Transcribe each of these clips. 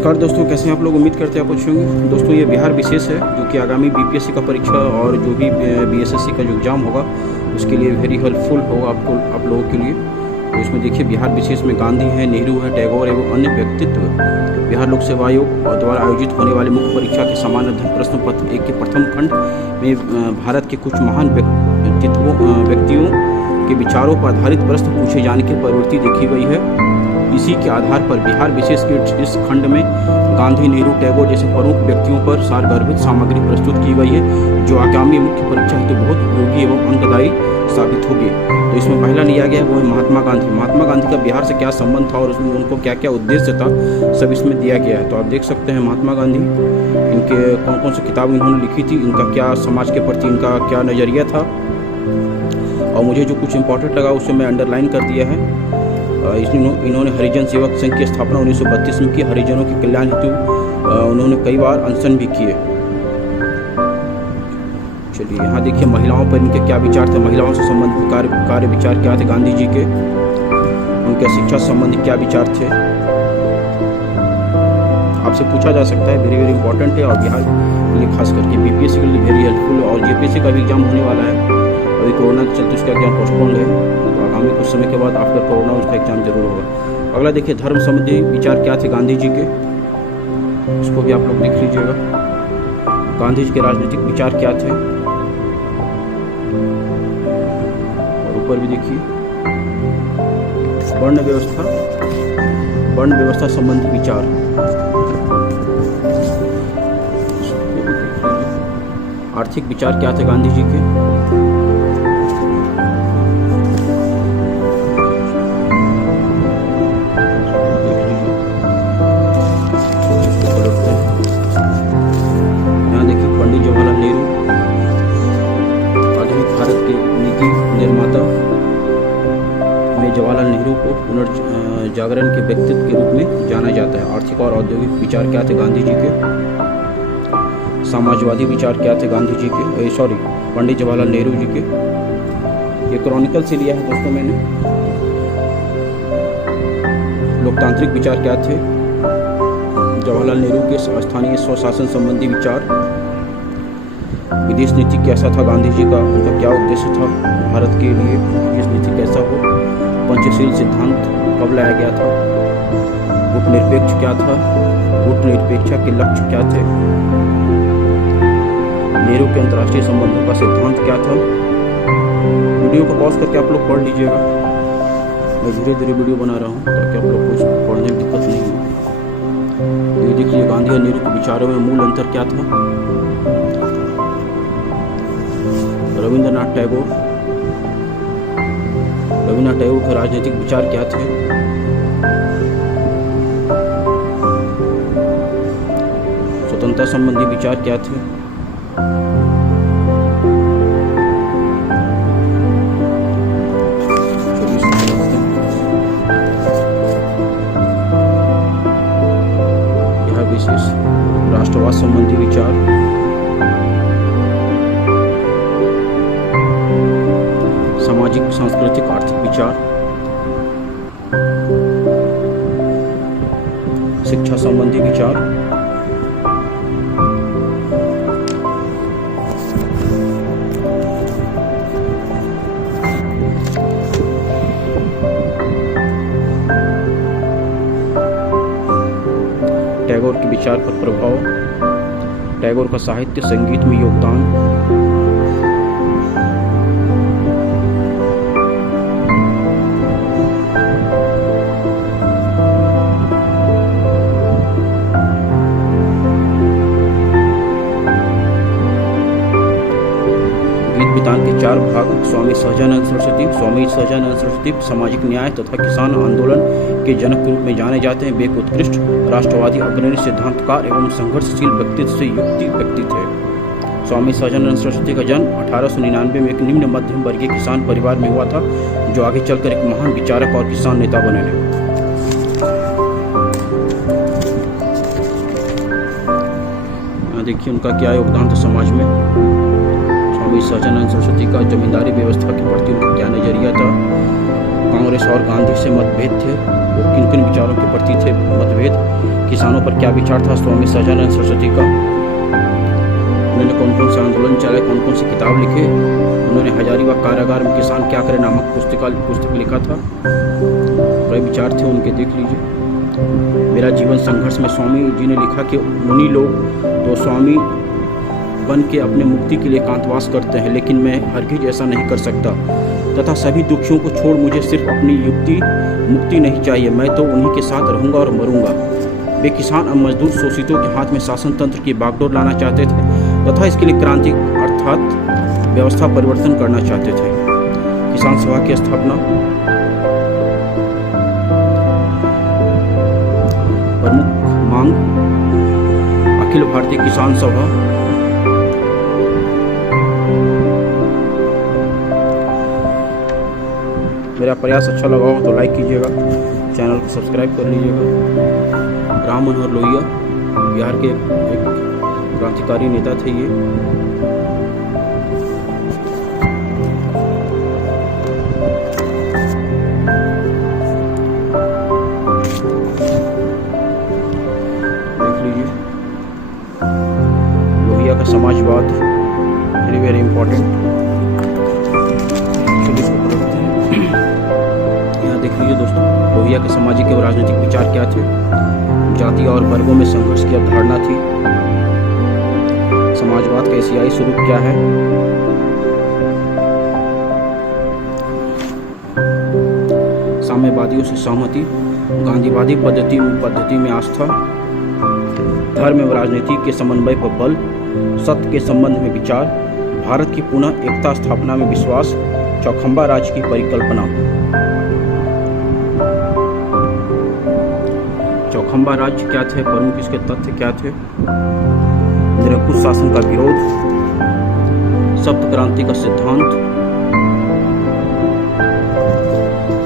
नमस्कार दोस्तों, कैसे हैं आप लोग। उम्मीद करते हैं आप अच्छे होंगे। दोस्तों ये बिहार विशेष है जो कि आगामी बीपीएससी का परीक्षा और जो भी बीएसएससी का जो एग्ज़ाम होगा उसके लिए वेरी हेल्पफुल होगा आप लोगों के लिए। तो इसमें देखिए बिहार विशेष में गांधी है, नेहरू है, टैगोर एवं अन्य व्यक्तित्व बिहार लोक सेवा आयोग और द्वारा आयोजित होने वाली मुख्य परीक्षा के सामान्य अध्ययन प्रश्न पत्र 1 के प्रथम खंड में भारत के कुछ महान व्यक्तियों के विचारों पर आधारित प्रश्न पूछे जाने की प्रवृत्ति देखी गई है। इसी के आधार पर बिहार विशेष के इस खंड में गांधी, नेहरू, टैगोर जैसे प्रमुख व्यक्तियों पर सारगर्भित सामग्री प्रस्तुत की गई है जो आगामी मुख्य परीक्षा हेतु बहुत उपयोगी एवं अंकदायी साबित होगी। तो इसमें पहला लिया गया वो है महात्मा गांधी। महात्मा गांधी का बिहार से क्या संबंध था और उसमें उनको क्या क्या उद्देश्य था, सब इसमें दिया गया है। तो आप देख सकते हैं महात्मा गांधी, इनके कौन कौन सी किताब इन्होंने लिखी थी, इनका क्या समाज के प्रति इनका क्या नज़रिया था, और मुझे जो कुछ इंपॉर्टेंट लगा उसे मैं अंडरलाइन कर दिया है। इन्होंने हरिजन सेवक संघ की स्थापना 1932 में की। हरिजनों के कल्याण हेतु उन्होंने कई बार अनशन भी किए। चलिए यहाँ देखिए महिलाओं पर इनके क्या विचार थे, महिलाओं से संबंधित कार्य विचार क्या थे गांधी जी के, उनके शिक्षा संबंधी क्या विचार थे, आपसे पूछा जा सकता है। वेरी इंपॉर्टेंट है और बिहार के लिए खास करके बीपीएससी के लिए वेरी हेल्पफुल। और जेपीएससी का भी एग्जाम होने वाला है, अभी कोरोना के चलते उसका एग्जाम पोस्टपोन्ड है, तो आगामी कुछ समय के बाद आफ्टर कोरोना उसका एग्जाम जरूर होगा। अगला देखिए धर्म संबंधी विचार क्या थे गांधी जी के, इसको भी आप लोग देख लीजिएगा। गांधी जी के राजनीतिक विचार क्या थे, और ऊपर भी देखिए वर्ण व्यवस्था संबंधी विचार। आर्थिक विचार क्या थे गांधी जी के, यहाँ देखिए पंडित जवाहरलाल नेहरू आधुनिक भारत के नीति निर्माता में जवाहरलाल नेहरू को पुनर्जागरण के व्यक्तित्व के रूप में जाना जाता है। आर्थिक और औद्योगिक विचार क्या थे गांधी जी के, समाजवादी विचार क्या थे गांधी जी के, पंडित जवाहरलाल नेहरू जी के। ये क्रॉनिकल से लिया है दोस्तों मैंने। लोकतांत्रिक विचार क्या थे, जवाहरलाल नेहरू के स्थानीय स्वशासन संबंधी विचार। विदेश नीति कैसा था गांधी जी का, उनका क्या उद्देश्य था भारत के लिए विदेश नीति कैसा हो। पंचशील सिद्धांत कब लाया गया था, गुटनिरपेक्ष क्या था, गुटनिरपेक्षा के लक्ष्य क्या थे, नेहरू के अंतर्राष्ट्रीय संबंधों का सिद्धांत क्या था। वीडियो को पॉज करके आप लोग पढ़ लीजिएगा, मैं धीरे धीरे वीडियो बना रहा हूँ ताकि आप लोग को पढ़ने में दिक्कत नहीं हो। ये देखिए गांधी और नेहरू के विचारों में मूल अंतर क्या था। रविंद्रनाथ टैगोर के राजनीतिक विचार क्या थे। स्वतंत्रता संबंधी विचार क्या थे। यह विशेष राष्ट्रवाद संबंधी विचार, सामाजिक सांस्कृतिक आर्थिक विचार, शिक्षा संबंधी विचार, टैगोर के विचार पर प्रभाव, टैगोर का साहित्य संगीत में योगदान, विधान के 4 भाग। स्वामी सहजानंद सरस्वती सामाजिक न्याय तथा किसान आंदोलन के जनक के रूप में जाने जाते हैं। वे एक उत्कृष्ट राष्ट्रवादी, अग्रणी, सिद्धांतकार एवं संघर्षशील व्यक्तित्व से युक्त व्यक्ति थे। स्वामी सहजानंद सरस्वती का जन्म 1899 में एक निम्न मध्यम वर्गीय किसान परिवार में हुआ था, जो आगे चलकर एक महान विचारक और किसान नेता बने। देखिए उनका क्या योगदान था समाज में। स्वामी सहजानंद सरस्वती का जमींदारी व्यवस्था के प्रति उनका क्या नजरिया था। कांग्रेस और गांधी से मतभेद थे। वो किन किन विचारों के प्रति थे मतभेद, किसानों पर क्या विचार था स्वामी सहजानंद सरस्वती का, उन्होंने कौन कौन से आंदोलन चलाए, कौन कौन सी किताब लिखे, उन्होंने हजारीबाग कारागार में किसान क्या करे नामक पुस्तक लिखा था, बड़े विचार थे उनके, देख लीजिए। मेरा जीवन संघर्ष में स्वामी जी ने लिखा कि मुनि लोग तो स्वामी बन के अपने मुक्ति के लिए एकांतवास करते हैं, लेकिन मैं हरगिज ऐसा नहीं कर सकता, तथा सभी दुखियों को छोड़ मुझे सिर्फ अपनी मुक्ति नहीं चाहिए। मैं तो उन्हीं के साथ रहूंगा और मरूंगा। वे किसान और मजदूर शोषितों के हाथ में शासन तंत्र की बागडोर लाना चाहते थे तथा इसके लिए क्रांति अर्थात व्यवस्था परिवर्तन करना चाहते थे। किसान सभा की स्थापना, प्रमुख मांग अखिल भारतीय किसान सभा, मेरा प्रयास अच्छा लगा हो तो लाइक कीजिएगा, चैनल को सब्सक्राइब कर लीजिएगा। राम मनोहर लोहिया बिहार के एक क्रांतिकारी नेता थे ये। देख लीजिए, लोहिया का समाजवाद वेरी वेरी इंपॉर्टेंट। देख लीजिए दोस्तों, लोहिया के सामाजिक एवं राजनीतिक विचार क्या थे, जाति और वर्गों में संघर्ष की अवधारणा थी, समाजवाद का एशियाई स्वरूप क्या है, साम्यवादियों से सहमति, गांधीवादी पद्धति में आस्था, धर्म एवं राजनीति के समन्वय पर बल, सत्य के संबंध में विचार, भारत की पुनः एकता स्थापना में विश्वास, चौखंबा राज्य की परिकल्पना। चौखंबा राज्य क्या थे, प्रमुख इसके तथ्य क्या थे, निरंकुश शासन का विरोध, सप्त क्रांति का सिद्धांत,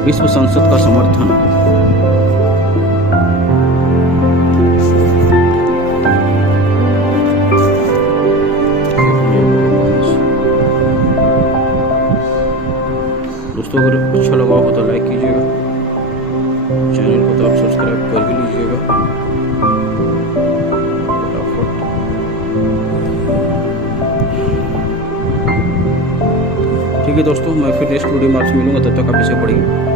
विश्व संसद का समर्थन। दोस्तों अगर अच्छा लगा हो तो लाइक कीजिएगा, चैनल को तो आप सब्सक्राइब कर भी लीजिएगा फटाफट। ठीक है दोस्तों, मैं फिर नेक्स्ट वीडियो में आपसे मिलूंगा, तब तक आप इसे पढ़िए।